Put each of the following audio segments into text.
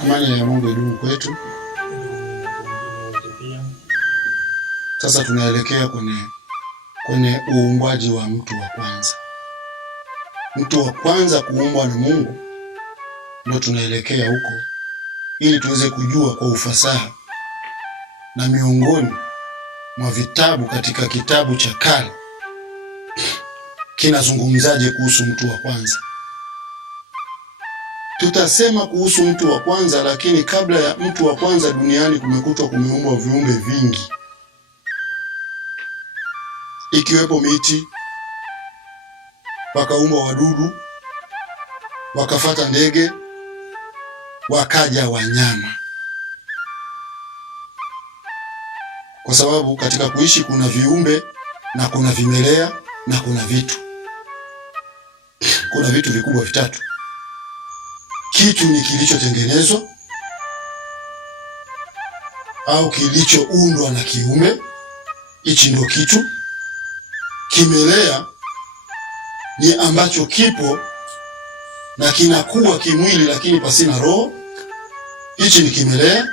Amani ya Mungu idumu kwetu. Sasa tunaelekea kwenye uumbwaji wa mtu wa kwanza. Mtu wa kwanza kuumbwa na Mungu, ndio tunaelekea huko ili tuweze kujua kwa ufasaha na miongoni mwa vitabu katika kitabu cha kale kinazungumzaje kuhusu mtu wa kwanza. Tutasema kuhusu mtu wa kwanza, lakini kabla ya mtu wa kwanza duniani kumekutwa kumeumbwa viumbe vingi, ikiwepo miti, wakaumbwa wadudu, wakafata ndege, wakaja wanyama. Kwa sababu katika kuishi kuna viumbe na kuna vimelea na kuna vitu. Kuna vitu vikubwa vitatu. Kitu ni kilichotengenezwa au kilichoundwa na kiume, hichi ndio kitu. Kimelea ni ambacho kipo na kinakuwa kimwili lakini pasina roho, hichi ni kimelea.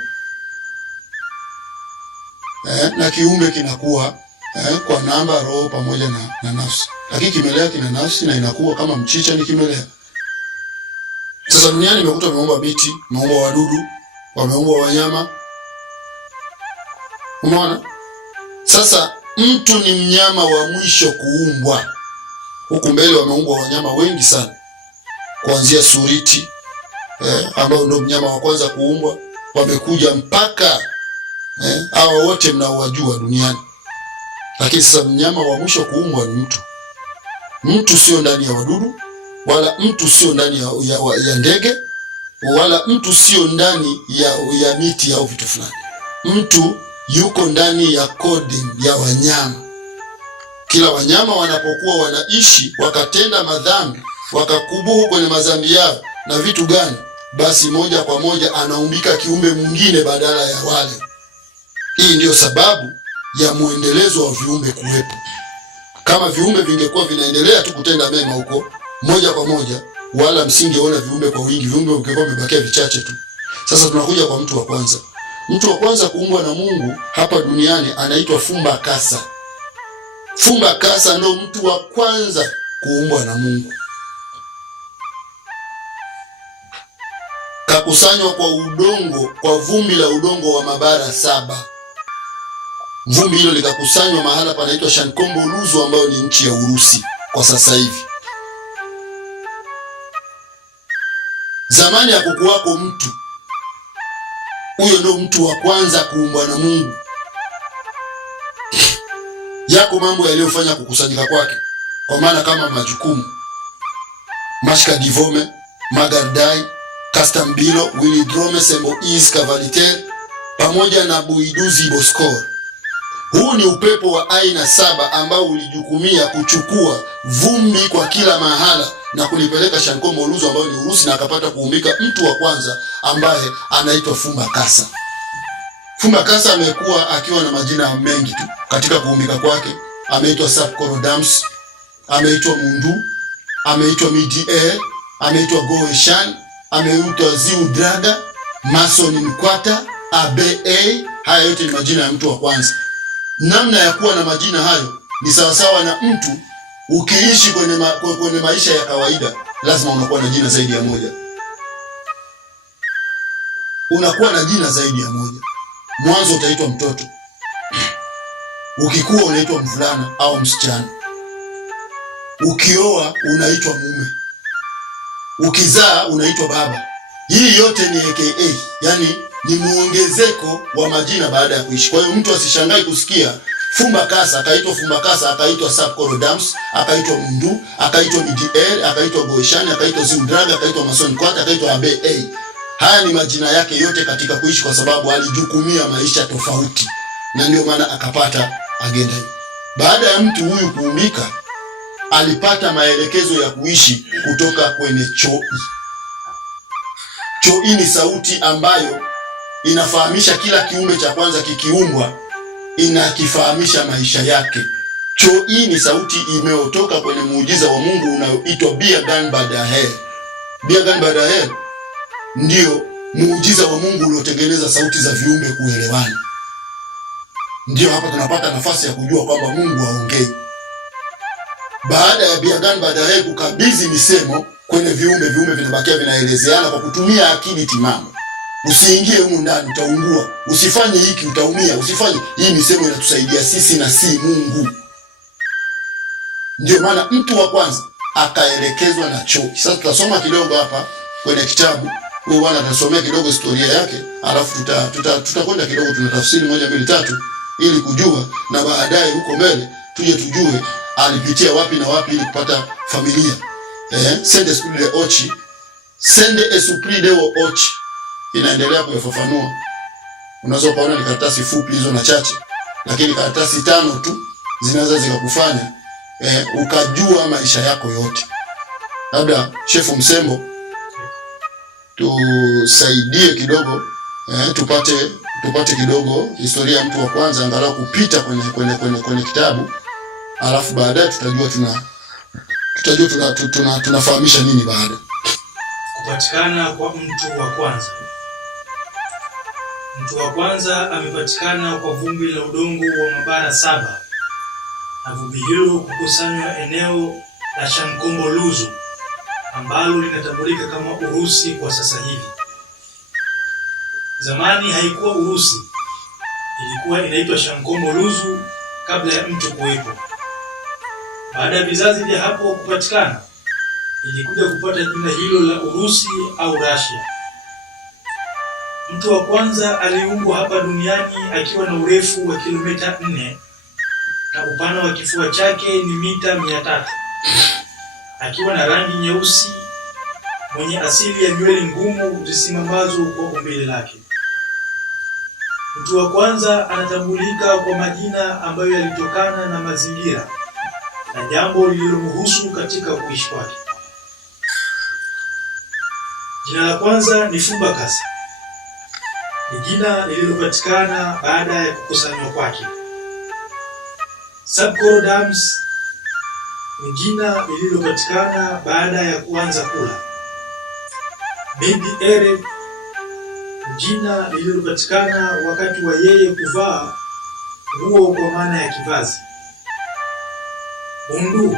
Na kiumbe kinakuwa kwa namba, roho pamoja na nafsi. Lakini kimelea kina nafsi na inakuwa kama mchicha, ni kimelea. Sasa duniani imekuta wameumba miti, wameumba wadudu, wameumba wanyama. Umeona? Sasa mtu ni mnyama wa mwisho kuumbwa. Huku mbele wameumbwa wanyama wengi sana. Kuanzia suriti, ambao ndio mnyama wa kwanza kuumbwa, wamekuja mpaka hawa wote mnaowajua duniani. Lakini sasa mnyama wa mwisho kuumbwa ni mtu. Mtu sio ndani ya wadudu, wala mtu sio ndani ya ndege, wala mtu sio ndani ya miti au vitu fulani. Mtu yuko ndani ya kodi ya wanyama. Kila wanyama wanapokuwa wanaishi wakatenda madhambi, wakakubuhu kwenye madhambi yao na vitu gani, basi moja kwa moja anaumbika kiumbe mwingine badala ya wale. Hii ndiyo sababu ya muendelezo wa viumbe kuwepo. Kama viumbe vingekuwa vinaendelea tu kutenda mema huko moja kwa moja, wala msingeona viumbe kwa wingi, viumbe vingekuwa vimebakia vichache tu. Sasa tunakuja kwa mtu wa kwanza. Mtu wa kwanza kuumbwa na Mungu hapa duniani anaitwa Fumba Kasa. Fumba Kasa ndio mtu wa kwanza kuumbwa na Mungu. Kakusanywa kwa udongo, kwa vumbi la udongo wa mabara 7. Vumbi hilo likakusanywa mahala panaitwa Shankombo-Luzo, ambayo ni nchi ya Urusi kwa sasa hivi. Zamani hakukuwako mtu. Huyo ndio mtu wa kwanza kuumbwa na Mungu. Yako mambo yaliyofanya kukusanyika kwake, kwa maana kama majukumu: Mashka Divome, Magardai, Castambilo, Willidrome, Sembo Is Cavaliter, pamoja na Buiduzi Boskor. Huu ni upepo wa aina 7 ambao ulijukumia kuchukua vumbi kwa kila mahala na kulipeleka Shankombo-Luzo ambayo ni Urusi, na akapata kuumbika mtu wa kwanza ambaye anaitwa Fumba Kasa. Fumba Kasa amekuwa akiwa na majina mengi tu katika kuumbika kwake. Ameitwa Sapkorodams, ameitwa Mundu, ameitwa Midiel, ameitwa Goeshan, ameitwa Ziudraga, Mason Mkwata, Abe. Haya yote ni majina ya mtu wa kwanza. Namna ya kuwa na majina hayo ni sawasawa na mtu ukiishi kwenye maisha ya kawaida, lazima unakuwa na jina zaidi ya moja. Unakuwa na jina zaidi ya moja. Mwanzo utaitwa mtoto. Ukikua unaitwa mvulana au msichana. Ukioa unaitwa mume. Ukizaa unaitwa baba. Hii yote ni AKA, yani ni muongezeko wa majina baada ya kuishi. Kwa hiyo mtu asishangai kusikia Fumbakasa akaitwa Fumbakasa, akaitwa Sapkorodams, akaitwa Mundu, akaitwa Midiel, akaitwa Goishani, akaitwa Zindraga, akaitwa Mason Kwata, akaitwa Abe. Haya ni majina yake yote katika kuishi, kwa sababu alijukumia maisha tofauti, na ndio maana akapata agenda hii. Baada ya mtu huyu kuumbika, alipata maelekezo ya kuishi kutoka kwenye Choi. Choi ni sauti ambayo inafahamisha kila kiumbe cha kwanza kikiumbwa, inakifahamisha maisha yake. Choi ni sauti imeotoka kwenye muujiza wa Mungu unaoitwa Biagan Badaher. Biagan Badaher ndio muujiza wa Mungu uliotengeneza sauti za viumbe kuelewana. Ndio hapa tunapata nafasi ya kujua kwamba Mungu haongei. Baada ya Biagan Badaher kukabidhi misemo kwenye viumbe vinabakia vinaelezeana kwa kutumia akili timamu. Usiingie humu ndani utaungua, usifanye hiki utaumia, usifanye hii. Misemo inatusaidia sisi na si Mungu. Ndio maana mtu wa kwanza akaelekezwa na Choi. Sasa tutasoma kidogo hapa kwenye kitabu. Huyu bwana atasomea kidogo historia yake, alafu tutakwenda kidogo tunatafsiri 1 2 3 ili kujua, na baadaye huko mbele tuje tujue alipitia wapi na wapi ili kupata familia. Sende esprit de Ochi, sende esprit de Ochi inaendelea kuyafafanua. Unaweza kuona ni karatasi fupi hizo na chache, lakini karatasi 5 tu zinaweza zikakufanya ukajua maisha yako yote. Labda Shefu Msembo tusaidie kidogo, tupate kidogo historia ya mtu wa kwanza, angalau kupita kwenye kitabu, alafu baadaye tutajua tunafahamisha nini baada kupatikana kwa mtu wa kwanza. Mtu wa kwanza amepatikana kwa vumbi la udongo wa mabara 7, na vumbi hilo kukusanywa eneo la Shankombo-Luzu ambalo linatambulika kama Urusi kwa sasa hivi. Zamani haikuwa Urusi, ilikuwa inaitwa Shankombo-Luzu kabla ya mtu kuwepo. Baada ya vizazi vya hapo kupatikana, ilikuja kupata jina hilo la Urusi au Russia. Mtu wa kwanza aliumbwa hapa duniani akiwa na urefu wa kilomita 4 na upana wa kifua chake ni mita 300, akiwa na rangi nyeusi, mwenye asili ya nywele ngumu zisimamazo kwa umbile lake. Mtu wa kwanza anatambulika kwa majina ambayo yalitokana na mazingira na jambo lililomhusu katika kuishi kwake. Jina la kwanza ni Fumbakasa. Ni jina lililopatikana baada ya kukusanywa kwake. Sapkorodams ni jina lililopatikana baada ya kuanza kula. Midiel ni jina lililopatikana wakati wa yeye kuvaa nguo kwa maana ya kivazi. Mundu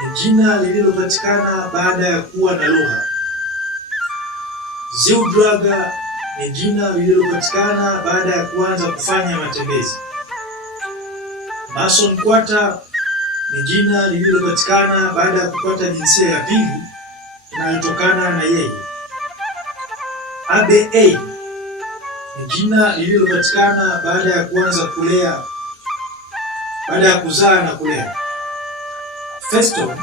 ni jina lililopatikana baada ya kuwa na lugha. Zindraga ni jina lililopatikana baada ya kuanza kufanya matembezi. Mason Kwata ni jina lililopatikana baada ya kupata jinsia ya pili inayotokana na yeye. Abe ni jina lililopatikana baada ya kuanza kulea, baada ya kuzaa na kulea. Feston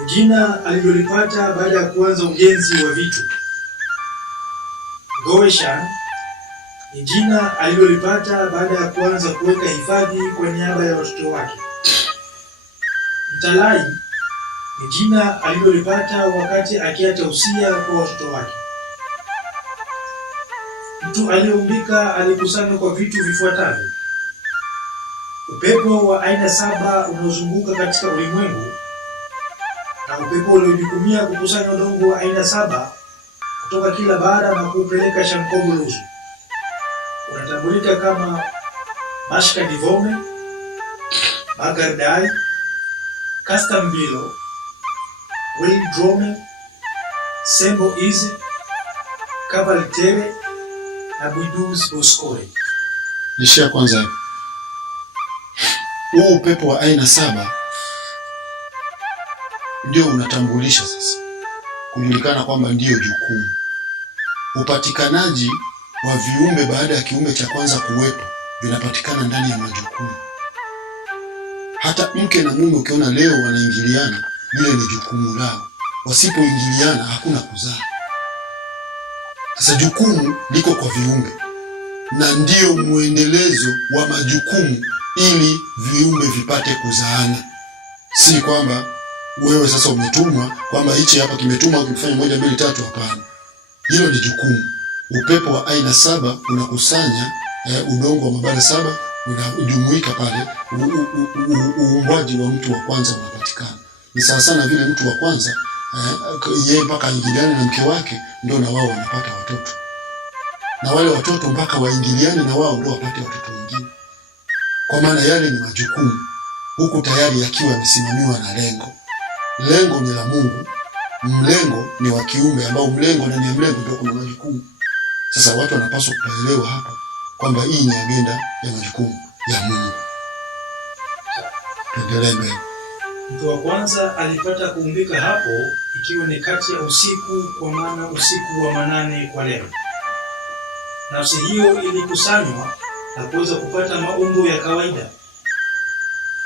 ni jina alilolipata baada ya kuanza ujenzi wa vitu. Goishan ni jina alilolipata baada ya kuanza kuweka hifadhi kwa niaba ya watoto wake. Mtalai ni jina alilolipata wakati akiacha usia kwa watoto wake. Mtu aliyeumbika alikusanywa kwa vitu vifuatavyo: upepo wa aina 7 unaozunguka katika ulimwengu, na upepo uliojukumia kukusanya udongo wa aina 7 kutoka kila bara na kuupeleka Shankombo-Luzu. Unatambulika kama Mashka-Divome, Magardai, Kastambilo, Wildrome, Sembo-Ize, Kavalitere na Bwiduz Boskore. Nishia kwanza hapa. Huu upepo wa aina 7 ndio unatambulisha sasa kujulikana kwamba ndiyo jukumu. Upatikanaji wa viumbe baada ya kiumbe cha kwanza kuwepo vinapatikana ndani ya majukumu. Hata mke na mume ukiona leo wanaingiliana, lile ni jukumu lao. Wasipoingiliana hakuna kuzaa. Sasa jukumu liko kwa viumbe, na ndio muendelezo wa majukumu ili viumbe vipate kuzaana. Si kwamba wewe sasa umetumwa kwamba hichi hapa kimetumwa ukifanya 1 2 3. Hapana, hilo ni jukumu. Upepo wa aina 7 unakusanya udongo wa mabara 7, unajumuika pale, uumbwaji wa mtu wa kwanza unapatikana. Ni sawa sana vile mtu wa kwanza yeye mpaka aingiliane na mke wake ndio na wao wanapata watoto, na wale watoto mpaka waingiliane na wao ndio wapate watoto wengine. Kwa maana yale ni majukumu, huku tayari yakiwa yamesimamiwa na lengo. Lengo ni la Mungu, mlengo ni wa kiumbe, ambao mlengo na ni mlengo ndio kuna majukumu. Sasa watu wanapaswa kuelewa hapa kwamba hii ni agenda ya majukumu ya Mungu. Tuendelee mbele. Mtu wa kwanza alipata kuumbika hapo ikiwa ni kati ya usiku, kwa maana usiku wa manane kwa leo. Nafsi hiyo ilikusanywa na kuweza kupata maumbo ya kawaida.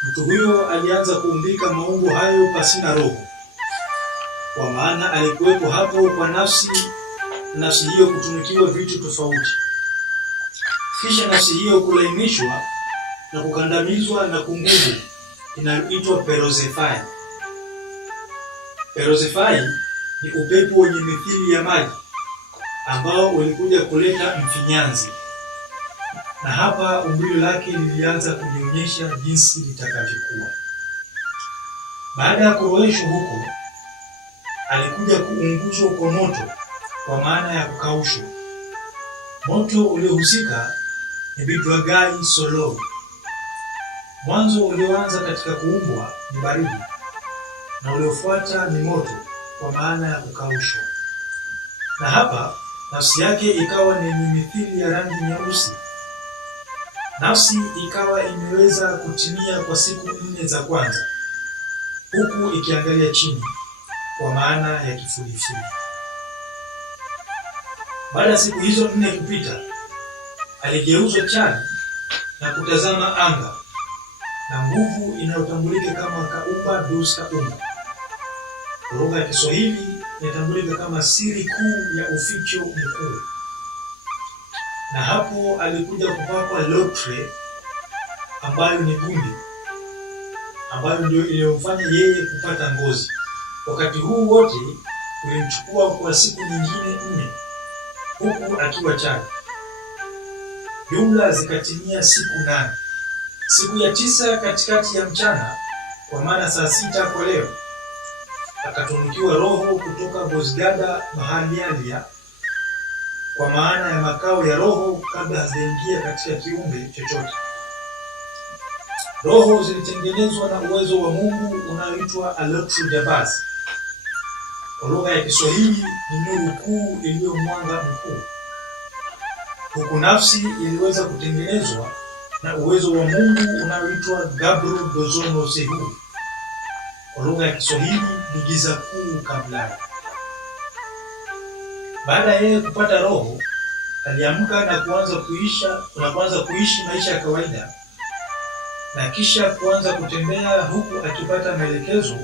Mtu huyo alianza kuumbika maumbo hayo pasina roho, kwa maana alikuwepo hapo kwa nafsi hiyo kutumikiwa vitu tofauti. Kisha nafsi hiyo kulainishwa na kukandamizwa na kunguvu inayoitwa Perosefai. Perosefai ni upepo wenye mithili ya maji ambao ulikuja kuleta mfinyanzi, na hapa umbile lake lilianza kujionyesha jinsi litakavyokuwa. Baada ya kuroeshwa huko, alikuja kuunguzwa kwa moto, kwa maana ya kukaushwa. Moto uliohusika ni Bidwagai Soloi. Mwanzo ulioanza katika kuumbwa ni baridi, na uliofuata ni moto, kwa maana ya kukaushwa. Na hapa nafsi yake ikawa ni mithili ya rangi nyeusi. Nafsi ikawa imeweza kutimia kwa siku 4 za kwanza, huku ikiangalia chini, kwa maana ya kifudifudi. Baada ya siku hizo 4 kupita, aligeuzwa chali na kutazama anga na nguvu inayotambulika kama Kaumba Dus Kaumba. Kwa lugha ya Kiswahili inatambulika kama siri kuu ya uficho mkuu. Na hapo alikuja kupakwa lotre, ambayo ni gundi, ambayo ndio iliyomfanya yeye kupata ngozi. Wakati huu wote ulimchukua kwa siku nyingine 4, huku akiwa chali. Jumla zikatimia siku 8. Siku ya 9 katikati ya mchana, kwa maana saa 6 kwa leo, akatunukiwa roho kutoka Bozgada Mahalialia, kwa maana ya makao ya roho kabla hazijaingia katika kiumbe chochote. Roho zilitengenezwa na uwezo wa Mungu unaoitwa Alotru Jabaz. Kwa lugha ya Kiswahili ni nuru kuu iliyo mwanga mkuu. Huku nafsi iliweza kutengenezwa na uwezo wa Mungu unaoitwa Gabru Dozono Sehu. Kwa lugha ya Kiswahili ni giza kuu kabla. Baada ya yeye kupata roho, aliamka na kuanza kuishi maisha ya kawaida, na kisha kuanza kutembea huku akipata maelekezo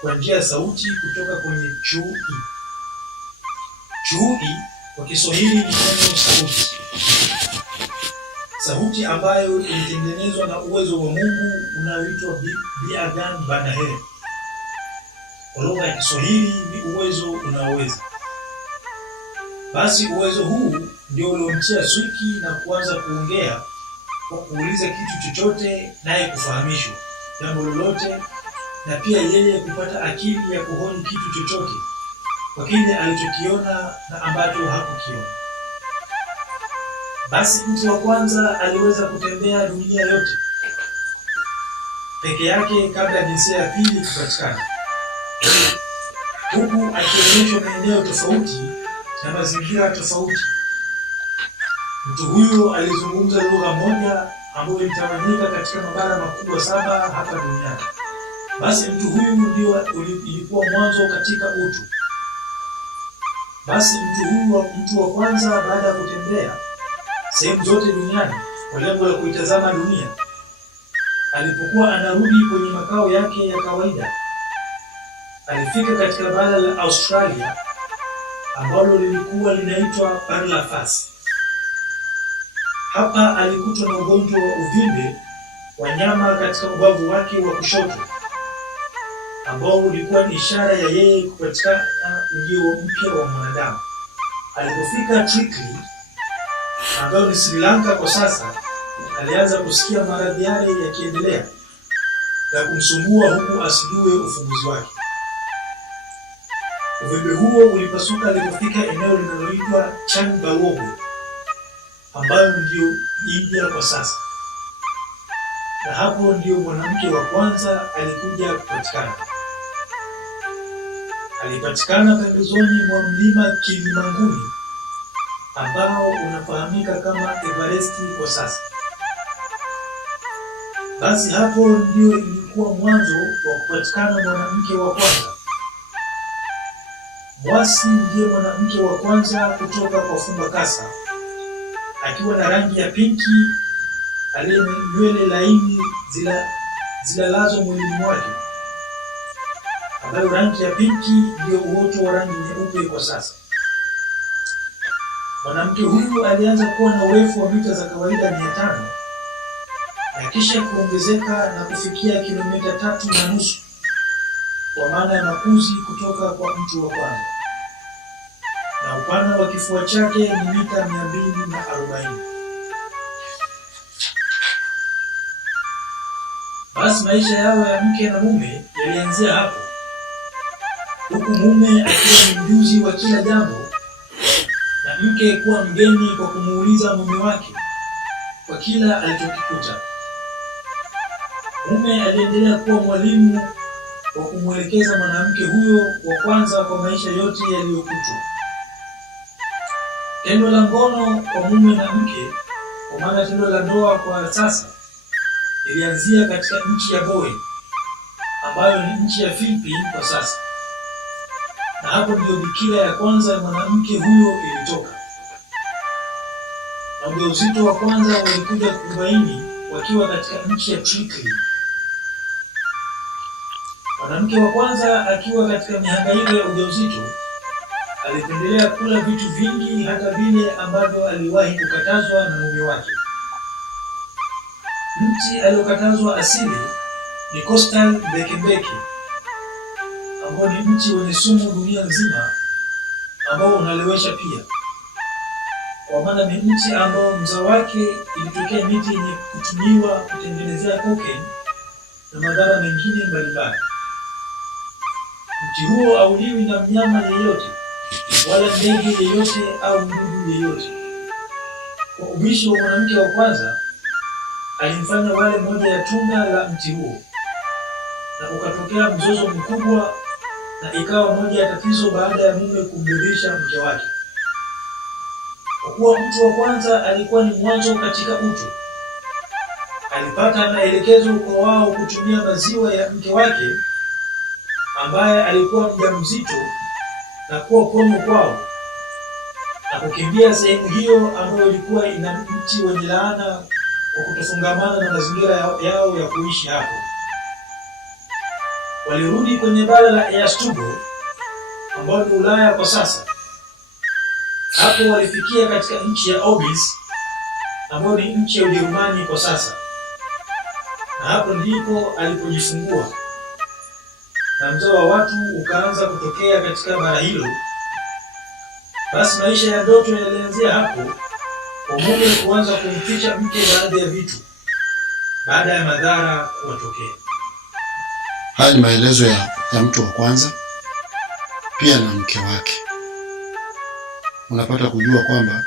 kwa njia ya sauti kutoka kwenye chui. Chui kwa Kiswahili ni neno sauti. Sauti ambayo ilitengenezwa na uwezo wa Mungu unaoitwa Biagan Banahe. Kwa lugha ya Kiswahili ni uwezo unaoweza. Basi uwezo huu ndio uliomtia Swiki na kuanza kuongea kwa kuuliza kitu chochote naye kufahamishwa jambo lolote, na pia yeye kupata akili ya kuhoji kitu chochote kwa kile alichokiona na ambacho hakukiona. Basi mtu wa kwanza aliweza kutembea dunia yote peke yake kabla ya jinsia ya pili kupatikana, huku akionyeshwa maeneo tofauti na mazingira tofauti. Mtu huyo alizungumza lugha moja ambayo ilitawanyika katika mabara makubwa 7 hapa duniani. Basi mtu huyu ndio ilikuwa mwanzo katika utu. Basi mtu wa kwanza baada ya kutembea sehemu zote duniani kwa lengo la kuitazama dunia. Alipokuwa anarudi kwenye makao yake ya kawaida, alifika katika bara la Australia ambalo lilikuwa linaitwa bara la Fasi. Hapa alikutwa na ugonjwa wa uvimbe wa nyama katika ubavu wake wa kushoto, ambao ulikuwa ni ishara ya yeye kupatikana ujio mpya wa mwanadamu. Alipofika Trikili, ambayo ni Sri Lanka kwa sasa, alianza kusikia maradhi yale yakiendelea na kumsumbua huku asijue ufumbuzi wake. Uvimbe huo ulipasuka alipofika eneo linaloitwa Chanbawogo, ambayo ndio India kwa sasa, na hapo ndio mwanamke wa kwanza alikuja kupatikana. Alipatikana pembezoni mwa mlima Kilimanguni ambao unafahamika kama Everest kwa sasa. Basi hapo ndio ilikuwa mwanzo wa kupatikana mwanamke wa kwanza. Mwasi ndiye mwanamke wa kwanza kutoka kwa Fumbakasa, akiwa na rangi ya pinki, aliye na nywele laini zilalazo mwilini mwake, ambayo rangi ya pinki ndio uoto wa rangi nyeupe kwa sasa. Mwanamke huyu alianza kuwa na urefu wa mita za kawaida 500 na kisha kuongezeka na kufikia kilomita 3.5 kwa maana ya makuzi kutoka kwa mtu wa kwanza, na upana wa kifua chake ni mita 240. Basi maisha yao ya mke na mume yalianzia hapo, huku mume akiwa ni mjuzi wa kila jambo na mke kuwa mgeni kwa kumuuliza mume wake kwa kila alichokikuta. Mume aliendelea kuwa mwalimu wa kumwelekeza mwanamke huyo wa kwanza kwa maisha yote yaliyokutwa. Tendo la ngono kwa mume na mke, kwa maana tendo la ndoa kwa sasa, ilianzia katika nchi ya Boe, ambayo ni nchi ya Philippines kwa sasa, na hapo ndio bikira ya kwanza ya mwanamke huyo ilitoka. Na ujauzito wa kwanza walikuja kubaini wakiwa katika nchi ya Trikili. Mwanamke wa kwanza akiwa katika mihangaiko ya ujauzito alipendelea kula vitu vingi, hata vile ambavyo aliwahi kukatazwa na mume wake. Mti aliokatazwa asili ni Coastal Mbekembeke, ambao ni mti wenye sumu dunia nzima, ambao unalewesha pia, kwa maana ni mti ambao mzao wake ilitokea miti yenye kutumiwa kutengenezea cocaine na madhara mengine mbalimbali. Mti huo hauliwi na mnyama yeyote wala ndege yeyote au mdudu yeyote. Kwa ubishi wa mwanamke wa kwanza, alimfanya wale moja ya tunda la mti huo, na ukatokea mzozo mkubwa, na ikawa moja ya tatizo baada ya mume kumridhisha mke wake. Kwa kuwa mtu wa kwanza alikuwa ni mwanzo katika utu, alipata maelekezo kwa wao kutumia maziwa ya mke wake ambaye alikuwa mjamzito na kuwa ponyo kwao, na kukimbia sehemu hiyo ambayo ilikuwa ina mti wenye laana kwa kutofungamana na mazingira yao ya kuishi hapo. Walirudi kwenye bara la Eastugo ambayo ni Ulaya kwa sasa. Hapo walifikia katika nchi ya Obis ambayo ni nchi ya Ujerumani kwa sasa, na hapo ndipo alipojifungua, na mzao wa watu ukaanza kutokea katika bara hilo. Basi maisha ya ndoto yalianzia hapo, kwa mume kuanza kumficha mke baadhi ya vitu baada ya madhara kuwatokea. Haya ni maelezo ya mtu wa kwanza pia na mke wake. Unapata kujua kwamba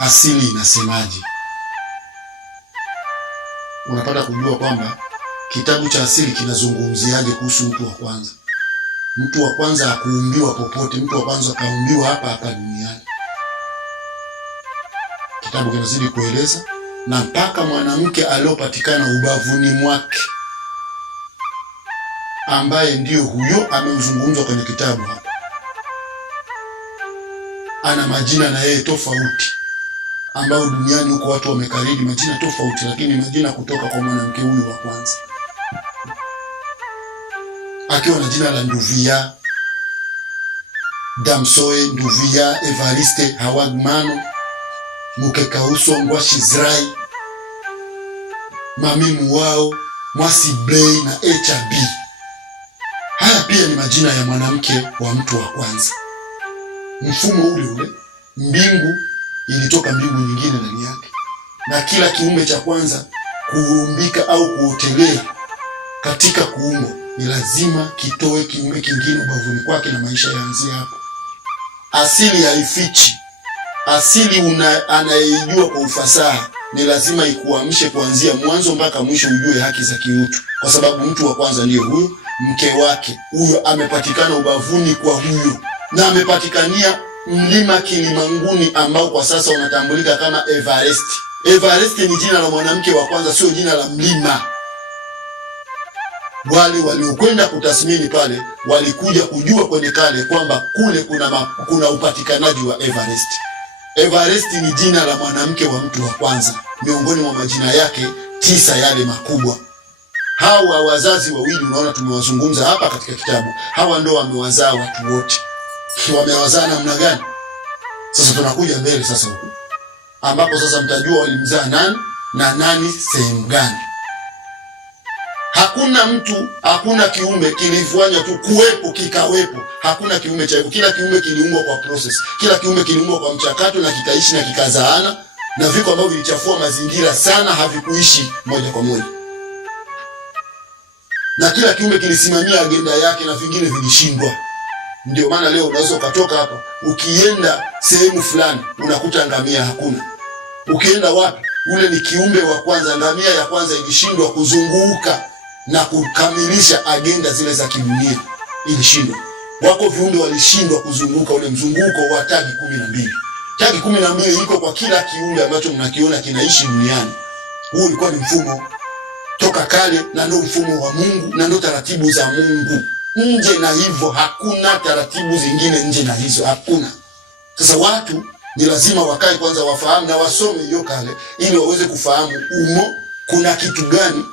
asili inasemaje. Unapata kujua kwamba kitabu cha asili kinazungumziaje kuhusu mtu wa kwanza. Mtu wa kwanza hakuumbiwa popote, mtu wa kwanza kaumbiwa hapa hapa duniani. Kitabu kinazidi kueleza, na mpaka mwanamke aliopatikana ubavuni mwake, ambaye ndio huyo ameuzungumzwa kwenye kitabu hapa, ana majina na yeye tofauti. ambao duniani huko watu wamekariri majina tofauti, lakini majina kutoka kwa mwanamke huyu wa kwanza, akiwa na jina la Nduvia, Damsoe, Nduvia, Evariste, Hawagmano, Mukekauso, Ngwashizrai, Mamimu wao, Mwasi Blei na HB. Haya pia ni majina ya mwanamke wa mtu wa kwanza. Mfumo ule ule, mbingu ilitoka mbingu nyingine ndani yake, na kila kiumbe cha kwanza kuumbika au kuotelea katika kuumbwa ni lazima kitoe kiumbe kingine ubavuni kwake na maisha yaanzie hapo. Asili haifichi. Asili anayeijua kwa ufasaha ni lazima ikuamshe kuanzia mwanzo mpaka mwisho, ujue haki za kiutu, kwa sababu mtu wa kwanza ndiyo huyo. Mke wake huyo amepatikana ubavuni kwa huyo, na amepatikania mlima Kilimanguni ambao kwa sasa unatambulika kama Everest. Everest ni jina la mwanamke wa kwanza, sio jina la mlima. Wale waliokwenda kutathmini pale walikuja kujua kwenye kale kwamba kule kuna upatikanaji wa Everest. Everest ni jina la mwanamke wa mtu wa kwanza miongoni mwa majina yake 9 yale makubwa. Hawa wazazi wawili unaona tumewazungumza hapa katika kitabu. Hawa ndio wamewazaa watu wote. Wamewazaa namna gani? Sasa tunakuja mbele sasa huku, ambapo sasa mtajua walimzaa nani na nani sehemu gani. Hakuna mtu, hakuna kiumbe kilifanya tu kuwepo kikawepo. Hakuna kiumbe cha hivyo. Kila kiumbe kiliumbwa kwa process. Kila kiumbe kiliumbwa kwa mchakato na kikaishi na kikazaana, na viko ambavyo vilichafua mazingira sana havikuishi moja kwa moja. Na kila kiumbe kilisimamia agenda yake na vingine vilishindwa. Ndio maana leo unaweza ukatoka hapa ukienda sehemu fulani unakuta ngamia hakuna. Ukienda wapi? Ule ni kiumbe wa kwanza. Ngamia ya kwanza ilishindwa kuzunguka na kukamilisha agenda zile za kidunia, ilishindwa. Wako viumbe walishindwa kuzunguka ule mzunguko wa tagi 12. Tagi 12 iko kwa kila kiumbe ambacho mnakiona kinaishi duniani. Huu ulikuwa ni mfumo toka kale, na ndio mfumo wa Mungu na ndio taratibu za Mungu. Nje na hivyo hakuna taratibu zingine, nje na hizo hakuna. Sasa watu ni lazima wakae kwanza wafahamu na wasome hiyo kale ili waweze kufahamu umo kuna kitu gani,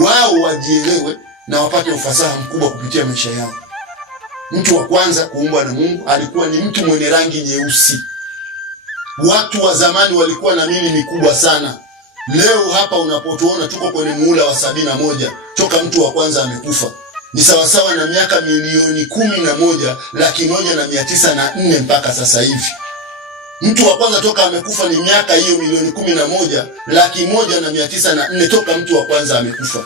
wao wajielewe na wapate ufasaha mkubwa kupitia maisha yao. Mtu wa kwanza kuumbwa na Mungu alikuwa ni mtu mwenye rangi nyeusi. Watu wa zamani walikuwa na miili mikubwa sana. Leo hapa unapotuona tuko kwenye muhula wa 71 toka mtu wa kwanza amekufa, ni sawasawa na miaka milioni 11,100,904 mpaka sasa hivi. Mtu wa kwanza toka amekufa ni miaka hiyo milioni 11,100,904 toka mtu wa kwanza amekufa.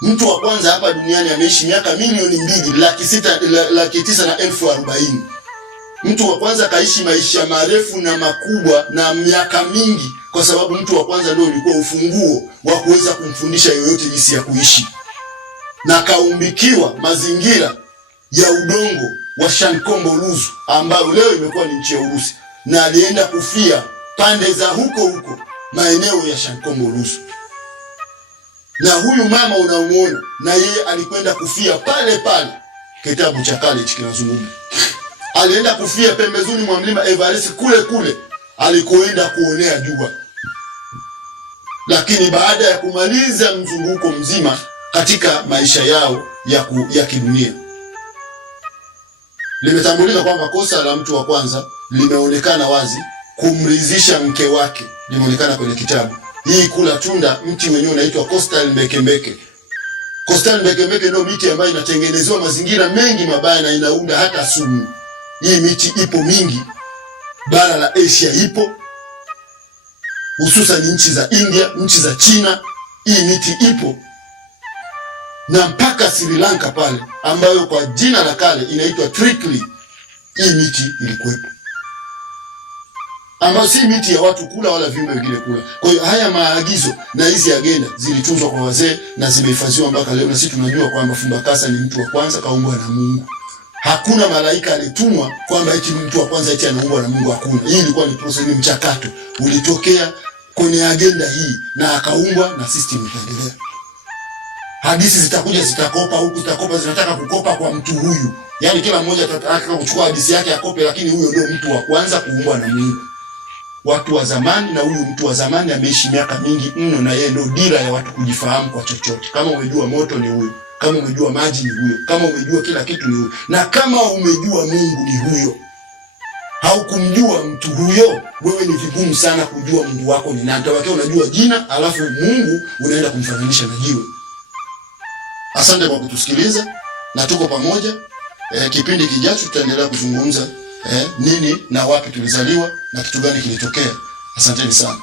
Mtu wa kwanza hapa duniani ameishi miaka milioni 2,09,040. Mtu wa kwanza kaishi maisha marefu na makubwa na miaka mingi, kwa sababu mtu wa kwanza ndio ulikuwa ufunguo wa kuweza kumfundisha yoyote jinsi ya kuishi. Na kaumbikiwa mazingira ya udongo wa Shankombo-Luzu ambayo leo imekuwa ni nchi ya Urusi, na alienda kufia pande za huko maeneo ya Shankombo-Luzu. Na huyu mama unamuona na yeye alikwenda kufia pale kitabu cha kale kinazungumza. Alienda kufia pembezoni mwa mlima Everest kule alikoenda kuonea jua. Lakini baada ya kumaliza mzunguko mzima katika maisha yao ya kidunia, limetambulika kwamba kosa la mtu wa kwanza limeonekana wazi, kumridhisha mke wake. Limeonekana kwenye kitabu. Hii kula tunda, mti wenyewe unaitwa Coastal Mbekembeke. Coastal Mbekembeke ndio miti ambayo inatengenezewa mazingira mengi mabaya na inaunda hata sumu. Hii miti ipo mingi. Bara la Asia ipo, hususan nchi za India, nchi za China. Hii miti ipo na mpaka Sri Lanka pale, ambayo kwa jina la kale inaitwa Trikli. Hii miti ilikuwepo, ambayo si miti ya watu kula wala viumbe vingine kula. Kwa hiyo haya maagizo na hizi agenda zilitunzwa kwa wazee na zimehifadhiwa mpaka leo, na sisi tunajua kwamba Fumbakasa ni mtu wa kwanza kaumbwa na Mungu. Hakuna malaika alitumwa kwamba eti mtu wa kwanza eti anaumbwa na Mungu, hakuna. Hii ilikuwa ni process, ni mchakato ulitokea kwenye agenda hii na akaumbwa, na system ikaendelea. Hadithi zitakuja zitakopa huku, zitakopa zinataka kukopa kwa mtu huyu. Yaani kila mmoja atataka kuchukua hadithi yake akope, lakini huyo ndio mtu wa kwanza kuumbwa na Mungu. watu wa zamani, na huyu mtu wa zamani ameishi miaka mingi mno, na yeye ndio dira ya watu kujifahamu kwa chochote. Kama umejua moto ni huyo, kama umejua maji ni huyo, kama umejua kila kitu ni huyo, na kama umejua Mungu ni huyo. Haukumjua mtu huyo, wewe ni vigumu sana kujua Mungu wako ni nani. Tawakia unajua jina, alafu Mungu unaenda kumfananisha na jiwe. Asante kwa kutusikiliza, na tuko pamoja. Kipindi kijacho tutaendelea kuzungumza nini na wapi tulizaliwa na kitu gani kilitokea. Asanteni sana.